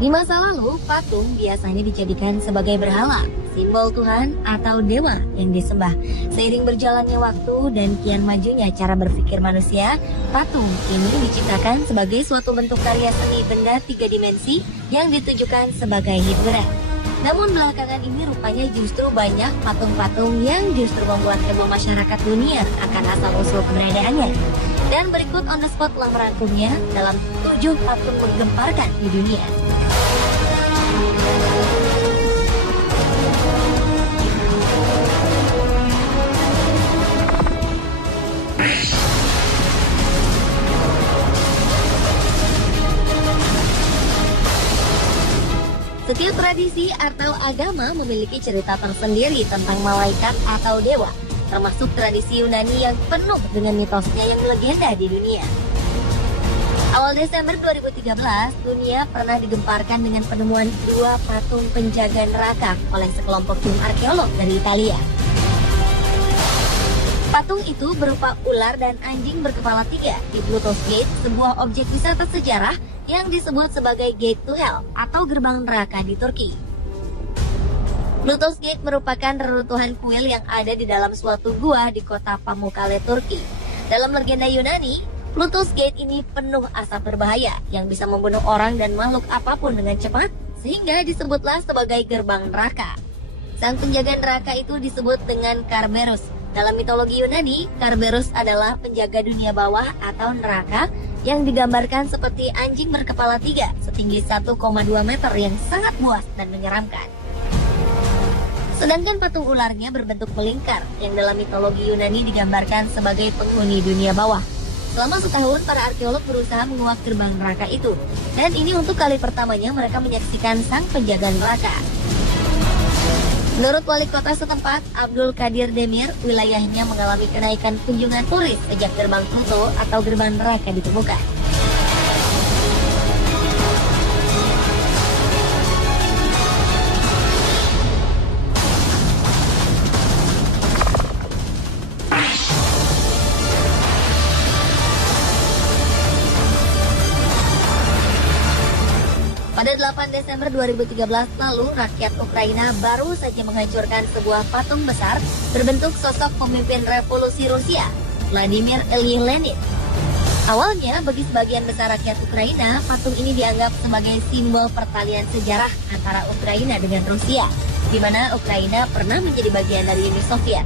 Di masa lalu, patung biasanya dijadikan sebagai berhala, simbol Tuhan atau dewa yang disembah. Seiring berjalannya waktu dan kian majunya cara berpikir manusia, patung ini diciptakan sebagai suatu bentuk karya seni benda 3 dimensi yang ditujukan sebagai hiburan. Namun belakangan ini rupanya justru banyak patung-patung yang justru membuat heboh masyarakat dunia akan asal-usul keberadaannya. Dan berikut on the spot telah merangkumnya dalam 7 patung menggemparkan di dunia. Setiap tradisi atau agama memiliki cerita tersendiri tentang malaikat atau dewa, termasuk tradisi Yunani yang penuh dengan mitosnya yang legenda di dunia. Awal Desember 2013, dunia pernah digemparkan dengan penemuan 2 patung penjaga neraka oleh sekelompok tim arkeolog dari Italia. Patung itu berupa ular dan anjing berkepala 3 di Pluto's Gate, sebuah objek wisata sejarah yang disebut sebagai Gate to Hell atau gerbang neraka di Turki. Pluto's Gate merupakan reruntuhan kuil yang ada di dalam suatu gua di kota Pamukkale, Turki. Dalam legenda Yunani, Pluto's Gate ini penuh asap berbahaya yang bisa membunuh orang dan makhluk apapun dengan cepat, sehingga disebutlah sebagai gerbang neraka. Sang penjaga neraka itu disebut dengan Kerberos. Dalam mitologi Yunani, Kerberos adalah penjaga dunia bawah atau neraka yang digambarkan seperti anjing berkepala 3 setinggi 1,2 meter yang sangat buas dan menyeramkan. Sedangkan patung ularnya berbentuk melingkar yang dalam mitologi Yunani digambarkan sebagai penghuni dunia bawah. Selama setahun, para arkeolog berusaha menguak gerbang neraka itu. Dan ini untuk kali pertamanya mereka menyaksikan sang penjaga neraka. Menurut wali kota setempat, Abdul Qadir Demir, wilayahnya mengalami kenaikan kunjungan turis sejak gerbang Pluto atau gerbang neraka ditemukan. Pada 8 Desember 2013 lalu, rakyat Ukraina baru saja menghancurkan sebuah patung besar berbentuk sosok pemimpin revolusi Rusia, Vladimir Ilyich Lenin. Awalnya, bagi sebagian besar rakyat Ukraina, patung ini dianggap sebagai simbol pertalian sejarah antara Ukraina dengan Rusia, di mana Ukraina pernah menjadi bagian dari Uni Soviet.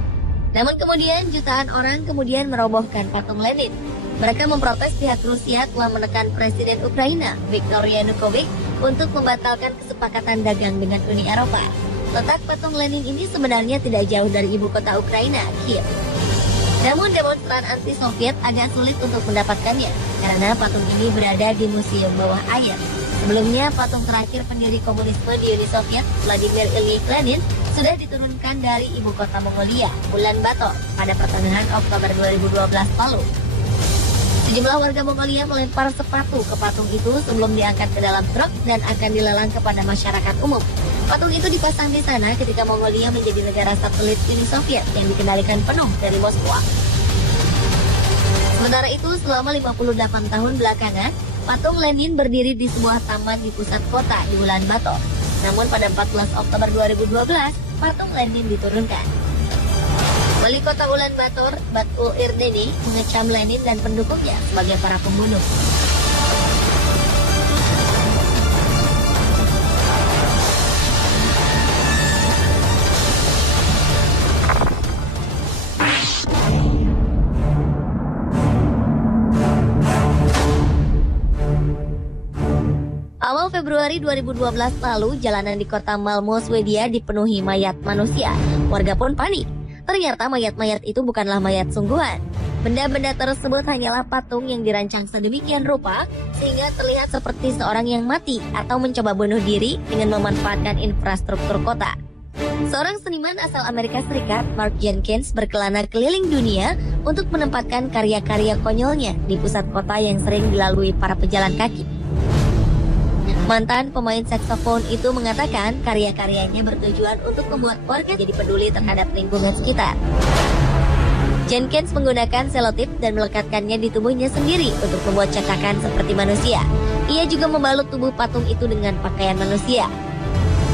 Namun kemudian, jutaan orang kemudian merobohkan patung Lenin. Mereka memprotes pihak Rusia telah menekan Presiden Ukraina, Viktor Yanukovych, untuk membatalkan kesepakatan dagang dengan Uni Eropa. Letak patung Lenin ini sebenarnya tidak jauh dari ibu kota Ukraina, Kiev. Namun demonstran anti-Soviet agak sulit untuk mendapatkannya, karena patung ini berada di museum bawah air. Sebelumnya, patung terakhir pendiri komunisme di Uni Soviet, Vladimir Ilyich Lenin, sudah diturunkan dari ibu kota Mongolia, Ulan Bator, pada pertengahan Oktober 2012 lalu. Sejumlah warga Mongolia melempar sepatu ke patung itu sebelum diangkat ke dalam truk dan akan dilelang kepada masyarakat umum. Patung itu dipasang di sana ketika Mongolia menjadi negara satelit Uni Soviet yang dikendalikan penuh dari Moskwa. Sementara itu, selama 58 tahun belakangan, patung Lenin berdiri di sebuah taman di pusat kota di Ulan Bator. Namun pada 14 Oktober 2012, patung Lenin diturunkan. Wali kota Ulan Bator, Batul Irdeni, mengecam Lenin dan pendukungnya sebagai para pembunuh. Awal Februari 2012 lalu, jalanan di kota Malmo, Swedia dipenuhi mayat manusia. Warga pun panik. Ternyata mayat-mayat itu bukanlah mayat sungguhan. Benda-benda tersebut hanyalah patung yang dirancang sedemikian rupa sehingga terlihat seperti seorang yang mati atau mencoba bunuh diri dengan memanfaatkan infrastruktur kota. Seorang seniman asal Amerika Serikat, Mark Jenkins, berkelana keliling dunia untuk menempatkan karya-karya konyolnya di pusat kota yang sering dilalui para pejalan kaki. Mantan pemain saksofon itu mengatakan karya-karyanya bertujuan untuk membuat warga jadi peduli terhadap lingkungan sekitar. Jenkins menggunakan selotip dan melekatkannya di tubuhnya sendiri untuk membuat cetakan seperti manusia. Ia juga membalut tubuh patung itu dengan pakaian manusia.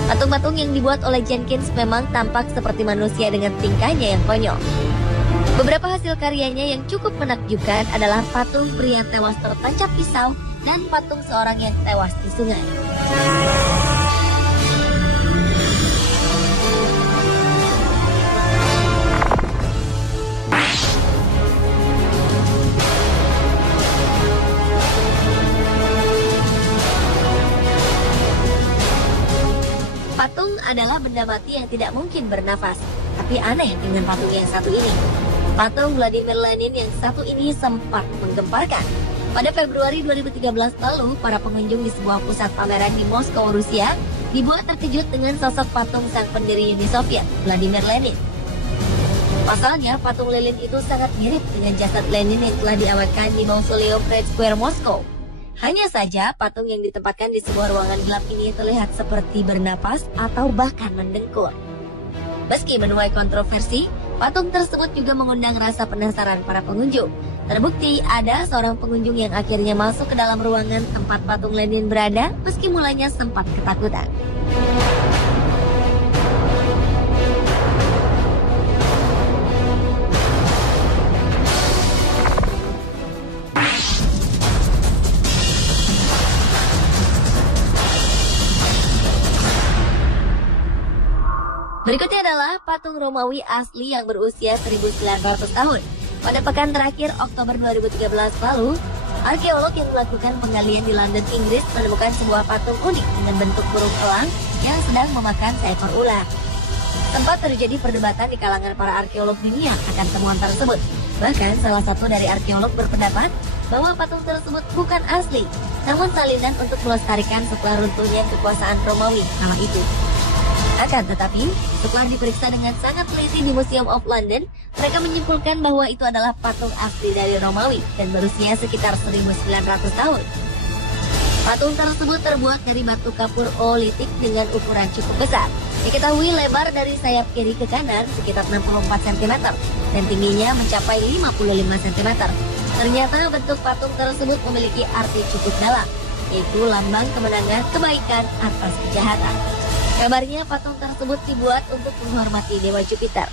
Patung-patung yang dibuat oleh Jenkins memang tampak seperti manusia dengan tingkahnya yang konyol. Beberapa hasil karyanya yang cukup menakjubkan adalah patung pria tewas tertancap pisau dan patung seorang yang tewas di sungai. Patung adalah benda mati yang tidak mungkin bernafas, tapi aneh dengan patung yang satu ini. Patung Vladimir Lenin yang satu ini sempat menggemparkan. Pada Februari 2013 lalu, para pengunjung di sebuah pusat pameran di Moskow, Rusia, dibuat terkejut dengan sosok patung sang pendiri Uni Soviet, Vladimir Lenin. Pasalnya, patung Lenin itu sangat mirip dengan jasad Lenin yang telah diawetkan di Mausoleum Red Square, Moskow. Hanya saja, patung yang ditempatkan di sebuah ruangan gelap ini terlihat seperti bernapas atau bahkan mendengkur. Meski menuai kontroversi, patung tersebut juga mengundang rasa penasaran para pengunjung. Terbukti ada seorang pengunjung yang akhirnya masuk ke dalam ruangan tempat patung Lenin berada, meski mulanya sempat ketakutan. Berikutnya adalah patung Romawi asli yang berusia 1900 tahun. Pada pekan terakhir Oktober 2013 lalu, arkeolog yang melakukan penggalian di London, Inggris menemukan sebuah patung unik dengan bentuk burung elang yang sedang memakan seekor ular. Sempat terjadi perdebatan di kalangan para arkeolog dunia akan temuan tersebut. Bahkan salah satu dari arkeolog berpendapat bahwa patung tersebut bukan asli, namun salinan untuk melestarikan setelah runtuhnya kekuasaan Romawi kala itu. Akan tetapi, setelah diperiksa dengan sangat teliti di Museum of London, mereka menyimpulkan bahwa itu adalah patung asli dari Romawi dan berusia sekitar 1900 tahun. Patung tersebut terbuat dari batu kapur oolitik dengan ukuran cukup besar. Diketahui lebar dari sayap kiri ke kanan sekitar 64 cm dan tingginya mencapai 55 cm. Ternyata bentuk patung tersebut memiliki arti cukup dalam, yaitu lambang kemenangan kebaikan atas kejahatan. Kabarnya patung tersebut dibuat untuk menghormati Dewa Jupiter.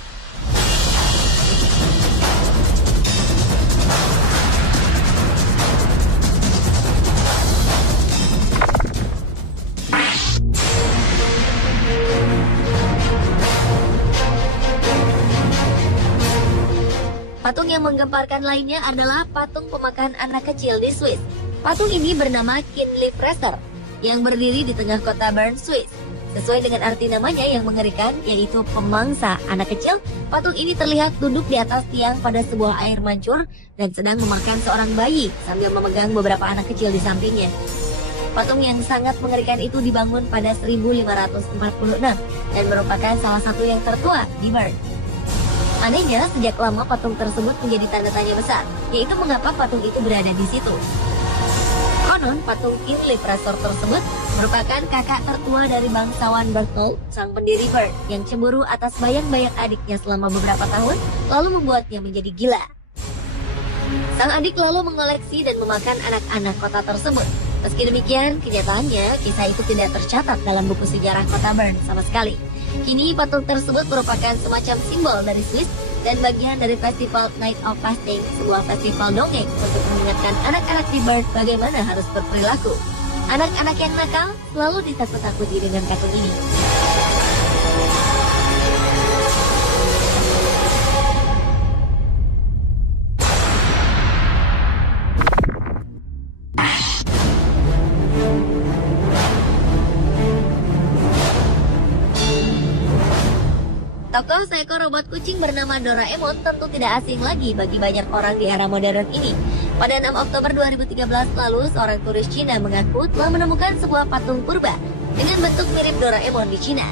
Patung yang menggemparkan lainnya adalah patung pemakan anak kecil di Swiss. Patung ini bernama Kindly Fraser, yang berdiri di tengah kota Bern, Swiss. Sesuai dengan arti namanya yang mengerikan, yaitu pemangsa anak kecil, patung ini terlihat duduk di atas tiang pada sebuah air mancur dan sedang memakan seorang bayi sambil memegang beberapa anak kecil di sampingnya. Patung yang sangat mengerikan itu dibangun pada 1546 dan merupakan salah satu yang tertua di Bern. Anehnya, sejak lama patung tersebut menjadi tanda tanya besar, yaitu mengapa patung itu berada di situ. Konon, patung Kindly Fraser tersebut merupakan kakak tertua dari bangsawan Berthold, sang pendiri Bern, yang cemburu atas bayang-bayang adiknya selama beberapa tahun, lalu membuatnya menjadi gila. Sang adik lalu mengoleksi dan memakan anak-anak kota tersebut. Meski demikian, kenyataannya kisah itu tidak tercatat dalam buku sejarah kota Bern sama sekali. Kini patung tersebut merupakan semacam simbol dari Swiss dan bagian dari festival Night of Fasting, sebuah festival dongeng untuk mengingatkan anak-anak di Bern bagaimana harus berperilaku. Anak-anak yang nakal selalu ditakut-takuti dengan patung ini. Tokoh seekor robot kucing bernama Doraemon tentu tidak asing lagi bagi banyak orang di era modern ini. Pada 6 Oktober 2013 lalu, seorang turis Cina mengaku telah menemukan sebuah patung purba dengan bentuk mirip Doraemon di Cina.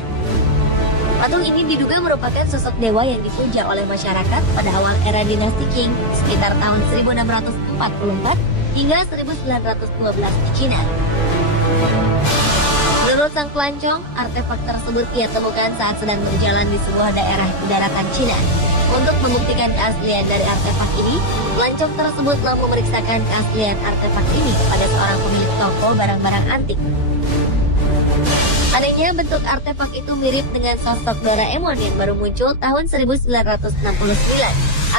Patung ini diduga merupakan sosok dewa yang dipuja oleh masyarakat pada awal era dinasti Qing sekitar tahun 1644 hingga 1912 di Cina. Menurut sang pelancong, artefak tersebut ia temukan saat sedang berjalan di sebuah daerah di daratan Cina. Untuk membuktikan keaslian dari artefak ini, pelancong tersebut telah memeriksakan keaslian artefak ini kepada seorang pemilik toko barang-barang antik. Anehnya, bentuk artefak itu mirip dengan sosok Doraemon yang baru muncul tahun 1969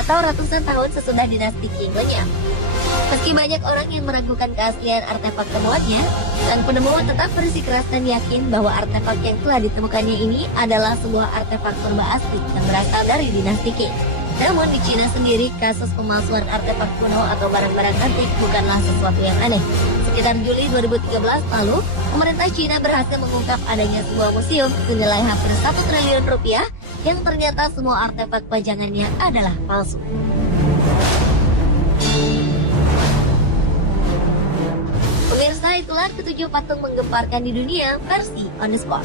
atau ratusan tahun sesudah dinasti Qing lenyap. Meski banyak orang yang meragukan keaslian artefak temuannya, sang penemu tetap bersikeras dan yakin bahwa artefak yang telah ditemukannya ini adalah sebuah artefak purba asli yang berasal dari dinasti Qing. Namun di Cina sendiri, kasus pemalsuan artefak kuno atau barang-barang antik bukanlah sesuatu yang aneh. Sekitar Juli 2013 lalu, pemerintah Cina berhasil mengungkap adanya sebuah museum senilai hampir 1 triliun rupiah yang ternyata semua artefak pajangannya adalah palsu. Pemirsa, itulah ketujuh patung menggemparkan di dunia versi On The Spot.